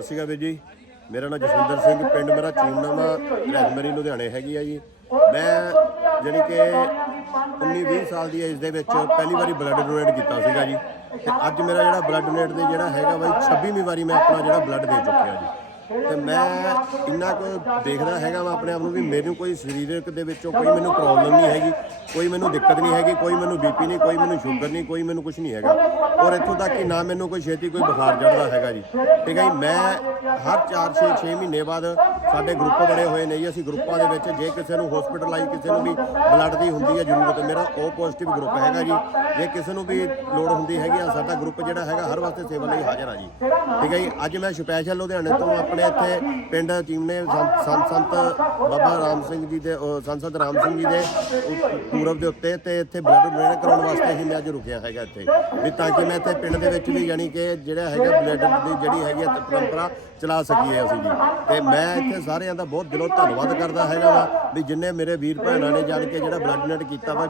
ਸਤਿ ਸ਼੍ਰੀ ਅਕਾਲ ਵੀਰ ਜੀ। ਮੇਰਾ ਨਾਮ ਜਸਵਿੰਦਰ ਸਿੰਘ, ਪਿੰਡ ਮੇਰਾ ਚੀਮਨਾਮਾ, ਰਹਿਮਰੀ, ਲੁਧਿਆਣੇ ਹੈਗੀ ਆ ਜੀ। ਮੈਂ ਜਾਣੀ ਕਿ 19 20 ਸਾਲ ਦੀ ਏਜ ਦੇ ਵਿੱਚ ਪਹਿਲੀ ਵਾਰੀ ਬਲੱਡ ਡੋਨੇਟ ਕੀਤਾ ਸੀਗਾ ਜੀ। ਤੇ ਅੱਜ ਮੇਰਾ ਜਿਹੜਾ ਬਲੱਡ ਡੋਨੇਟ ਦੇ ਜਿਹੜਾ ਹੈਗਾ ਬਾਈ 26ਵੀਂ ਵਾਰੀ ਮੈਂ ਆਪਣਾ ਜਿਹੜਾ ਬਲੱਡ ਦੇ ਚੁੱਕਿਆ ਜੀ। ਤੇ ਮੈਂ ਇੰਨਾ ਕੁ ਦੇਖਦਾ ਹੈਗਾ ਵਾ ਆਪਣੇ ਆਪ ਨੂੰ ਵੀ ਮੈਨੂੰ ਕੋਈ ਸਰੀਰਕ ਦੇ ਵਿੱਚੋਂ ਕੋਈ ਮੈਨੂੰ ਪ੍ਰੋਬਲਮ ਨਹੀਂ ਹੈਗੀ, ਕੋਈ ਮੈਨੂੰ ਦਿੱਕਤ ਨਹੀਂ ਹੈਗੀ, ਕੋਈ ਮੈਨੂੰ ਬੀਪੀ ਨਹੀਂ, ਕੋਈ ਮੈਨੂੰ ਸ਼ੂਗਰ ਨਹੀਂ, ਕੋਈ ਮੈਨੂੰ ਕੁਝ ਨਹੀਂ ਹੈਗਾ। ਔਰ ਇੱਥੋਂ ਤੱਕ ਕਿ ਨਾ ਮੈਨੂੰ ਕੋਈ ਛੇਤੀ ਕੋਈ ਬੁਖਾਰ ਚੜਦਾ ਹੈਗਾ ਜੀ। ਠੀਕ ਹੈ ਜੀ, ਮੈਂ ਹਰ 4 6 6 ਮਹੀਨੇ ਬਾਅਦ ਸਾਡੇ ਗਰੁੱਪ ਬਣੇ ਹੋਏ ਨੇ ਜੀ। ਅਸੀਂ ਗਰੁੱਪਾਂ ਦੇ ਵਿੱਚ ਜੇ ਕਿਸੇ ਨੂੰ ਹਸਪੀਟਲਾਈਜ਼ ਕਿਸੇ ਨੂੰ ਵੀ ਬਲੱਡ ਦੀ ਹੁੰਦੀ ਹੈ ਜ਼ਰੂਰਤ, ਮੇਰਾ ਉਹ ਪੋਜ਼ਿਟਿਵ ਗਰੁੱਪ ਹੈਗਾ ਜੀ। ਜੇ ਕਿਸੇ ਨੂੰ ਵੀ ਲੋੜ ਹੁੰਦੀ ਹੈਗੀ ਆ, ਸਾਡਾ ਗਰੁੱਪ ਜਿਹੜਾ ਹੈਗਾ, ਹਰ ਵਾਸਤੇ ਸੇਵਾ ਲਈ ਹਾਜ਼ਰ ਆ ਜੀ। ਠੀਕ ਹੈ ਜੀ, ਅੱਜ ਮੈਂ ਸਪੈਸ਼ਲ ਲੁਧਿਆਣੇ ਤੋਂ ਆਪਣੇ ਇੱਥੇ ਪਿੰਡ ਟੀਮ ਸੰਤ ਸੰਤ ਸੰਤ ਬਾਬਾ ਰਾਮ ਸਿੰਘ ਜੀ ਦੇ ਅਹ ਰਾਮ ਸਿੰਘ ਜੀ ਦੇ ਪੂਰਬ ਦੇ ਉੱਤੇ ਤੇ ਇੱਥੇ ਬਲੱਡ ਡੋਨੇਟ ਕਰਾਉਣ ਵਾਸਤੇ ਹੀ ਮੈਂ ਅੱਜ ਰੁਕਿਆ ਹੈਗਾ ਇੱਥੇ। ਵੀ ਤਾਂ ਕਿ ਮੈਂ ਇੱਥੇ ਪਿੰਡ ਦੇ ਵਿੱਚ ਵੀ ਯਾਨੀ ਕਿ ਜਿਹੜਾ ਹੈਗਾ ਬਲੱਡ ਦੀ ਜਿਹੜੀ ਹੈਗੀ ਆ ਪਰੰਪਰਾ ਚਲਾ ਸਕੀਏ ਅਸੀਂ ਜੀ। ਤੇ ਮੈਂ ਇੱਥੇ ਸਾਰਿਆਂ ਦਾ ਬਹੁਤ ਦਿਲੋਂ ਧੰਨਵਾਦ ਕਰਦਾ ਹੈਗਾ ਵਾ ਵੀ ਜਿੰਨੇ ਮੇਰੇ ਵੀਰ ਭੈਣਾਂ ਨੇ ਜਾਣ ਕੇ ਜਿਹੜਾ ਬਲੱਡ ਡੋਨੇਟ ਕੀਤਾ ਵਾ,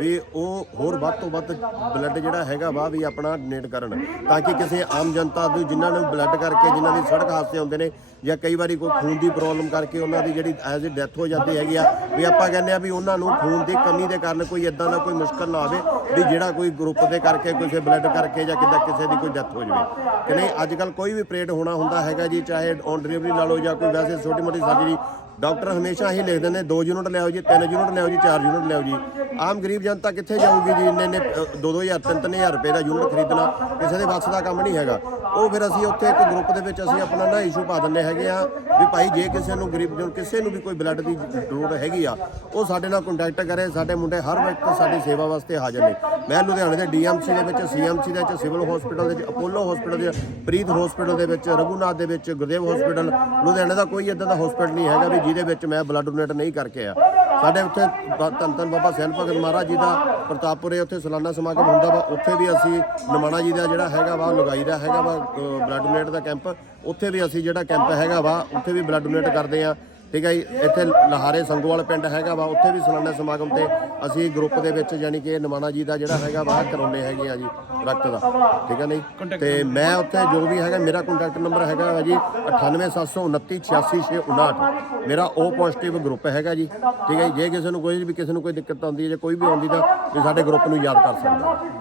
ਵੀ ਉਹ ਹੋਰ ਵੱਧ ਤੋਂ ਵੱਧ ਬਲੱਡ ਜਿਹੜਾ ਹੈਗਾ ਵਾ ਵੀ ਆਪਣਾ ਡੋਨੇਟ ਕਰਨ। ਤਾਂ ਕਿ ਕਿਸੇ ਆਮ ਜਨਤਾ ਨੂੰ ਜਿਨ੍ਹਾਂ ਨੂੰ ਬਲੱਡ ਕਰਕੇ ਜਿਨ੍ਹਾਂ ਦੀ ਸੜਕ ਹਾਦਸੇ ਹੁੰਦੇ ਨੇ ਜਾਂ ਕਈ ਵਾਰੀ ਕੋਈ ਖੂਨ ਦੀ ਪ੍ਰੋਬਲਮ ਕਰਕੇ ਉਹਨਾਂ ਦੀ ਜਿਹੜੀ ਐਜ਼ ਅ ਡੈਥ ਹੋ ਜਾਂਦੀ ਹੈਗੀ ਆ, ਵੀ ਆਪਾਂ ਕਹਿੰਦੇ ਆ ਵੀ ਉਹਨਾਂ ਨੂੰ ਖੂਨ ਦੀ ਕਮੀ ਦੇ ਕਾਰਨ ਕੋਈ ਇਦਾਂ ਦਾ ਕੋਈ ਮੁਸ਼ਕਲ ਨਾ ਆਵੇ, ਵੀ ਜਿਹੜਾ ਕੋਈ ਗਰੁੱਪ ਦੇ ਕਰਕੇ ਕਿਸੇ ਬਲੱਡ ਕਰਕੇ ਜਾਂ ਕਿੱਦਾਂ ਕਿਸੇ ਦੀ ਕੋਈ ਡੈਥ ਹੋ ਜਾਵੇ। ਕਿ ਨਹੀਂ ਅੱਜ ਕੱਲ ਕੋਈ ਵੀ ਆਪਰੇਟ ਹੋਣਾ ਹੁੰਦਾ ਹੈਗਾ ਜੀ, ਚਾਹੇ ਔਨ ਡਿਲੀਵਰੀ ਨਾਲ ਹੋ ਜਾਂ ਕੋਈ ਵੈਸੇ ਛੋਟੀ ਮੋਟੀ ਸਰਜਰੀ ਡਾਕਟਰ ਹਮੇਸ਼ਾ ਹੀ ਲਿਖ ਦਿੰਦੇ 2 ਯੂਨਿਟ ਲਿਆਓ ਜੀ 3 ਯੂਨਿਟ ਲਿਆਓ ਜੀ 4 ਯੂਨਿਟ ਲਿਆਓ ਜੀ। ਆਮ ਗਰੀਬ ਜਨਤਾ ਕਿੱਥੇ ਜਾਊਗੀ ਜੀ ਇੰਨੇ ਨੇ 2-2000 3-3000 ਰੁਪਏ ਦਾ ਯੂਨਿਟ ਖਰੀਦਣਾ, ਕਿਸੇ ਦੇ ਵੱਸ ਦਾ ਕੰਮ ਨਹੀਂ ਹੈਗਾ। ਉਹ ਫਿਰ ਅਸੀਂ ਉੱਥੇ ਇੱਕ ਗਰੁੱਪ ਦੇ ਵਿੱਚ ਅਸੀਂ ਆਪਣਾ ਨਾ ਇਸ਼ੂ ਪਾ ਦਿੰਦੇ ਹੈਗੇ ਆ ਵੀ ਭਾਈ ਜੇ ਕਿਸੇ ਨੂੰ ਗਰੀਬ ਜਨ ਕਿਸੇ ਨੂੰ ਵੀ ਕੋਈ ਬਲੱਡ ਦੀ ਜ਼ਰੂਰਤ ਹੈਗੀ ਆ, ਉਹ ਸਾਡੇ ਨਾਲ ਕੰਟੈਕਟ ਕਰੇ, ਸਾਡੇ ਮੁੰਡੇ ਹਰ ਵਕਤ ਸਾਡੀ ਸੇਵਾ ਵਾਸਤੇ ਹਾਜ਼ਰ ਨੇ। ਮੈਂ ਲੁਧਿਆਣੇ ਦੇ ਡੀਐਮਸੀ ਦੇ ਵਿੱਚ ਸੀਐਮਸੀ ਦੇ ਵਿੱਚ, ਸਿਵਲ ਹਸਪੀਟਲ ਦੇ ਵਿੱਚ ਅਪੋਲੋ ਹਸਪੀਟਲ ਦੇ ਪ੍ਰੀਤ ਹਸਪੀਟਲ ਦੇ ਵਿੱਚ, ਰਘੁਨਾਥ ਦੇ ਵਿੱਚ, ਗੁਰਦੇਵ ਹਸਪੀਟਲ ਲੁਧਿਆਣੇ ਦਾ ਕੋਈ ਇਦਾਂ ਦਾ ਹਸਪੀਟਲ ਨਹੀਂ ਹੈਗਾ ਵੀ ਜਿਹਦੇ ਵਿੱਚ ਮੈਂ ਬਲੱਡ ਡੋਨੇਟ ਨਹੀਂ ਕਰਕੇ ਆ ਸਾਡੇ ਉੱਥੇ ਬ- ਧੰਨ ਧੰਨ ਬਾਬਾ ਸੈਨ ਭਗਤ ਮਹਾਰਾਜ ਜੀ ਦਾ ਪ੍ਰਤਾਪਪੁਰੇ ਉੱਥੇ ਸਾਲਾਨਾ ਸਮਾਗਮ ਹੁੰਦਾ ਵਾ। ਉੱਥੇ ਵੀ ਅਸੀਂ ਨਿਮਾਣਾ ਜੀ ਦਾ ਜਿਹੜਾ ਹੈਗਾ ਵਾ, ਲਗਾਈ ਦਾ ਹੈਗਾ ਵਾ ਬਲੱਡ ਡੋਨੇਟ ਦਾ ਕੈਂਪ। ਉੱਥੇ ਵੀ ਅਸੀਂ ਜਿਹੜਾ ਕੈਂਪ ਹੈਗਾ ਵਾ, ਉੱਥੇ ਵੀ ਬਲੱਡ ਡੋਨੇਟ ਕਰਦੇ ਆ ਠੀਕ ਹੈ ਜੀ ਇੱਥੇ ਲਹਾਰੇ ਸੰਗੋਵਾਲ ਪਿੰਡ ਹੈਗਾ ਵਾ ਉੱਥੇ ਵੀ ਸਾਲਾਨਾ ਸਮਾਗਮ ਤੇ ਅਸੀਂ ਗਰੁੱਪ ਦੇ ਵਿੱਚ ਯਾਨੀ ਕਿ ਨਿਮਾਣਾ ਜੀ ਦਾ ਜਿਹੜਾ ਹੈਗਾ ਵਾ ਕਰਾਉਂਦੇ ਹੈਗੇ ਆ ਜੀ ਰਕਤ ਦਾ ਠੀਕ ਹੈ ਨਹੀਂ? ਤੇ ਮੈਂ ਉੱਥੇ ਜੋ ਵੀ ਹੈਗਾ ਮੇਰਾ ਕੰਟੈਕਟ ਨੰਬਰ ਹੈਗਾ ਵਾ ਜੀ 9872986659 ਮੇਰਾ ਉਹ ਪੋਜ਼ਿਟਿਵ ਗਰੁੱਪ ਹੈਗਾ ਜੀ ਠੀਕ ਹੈ ਜੀ ਜੇ ਕਿਸੇ ਨੂੰ ਕੋਈ ਵੀ ਕਿਸੇ ਨੂੰ ਕੋਈ ਦਿੱਕਤ ਆਉਂਦੀ ਹੈ ਜਾਂ ਕੋਈ ਵੀ ਆਉਂਦੀ ਤਾਂ ਵੀ ਸਾਡੇ ਗਰੁੱਪ ਨੂੰ ਯਾਦ ਕਰ ਸਕਦਾ। ਠੀਕ।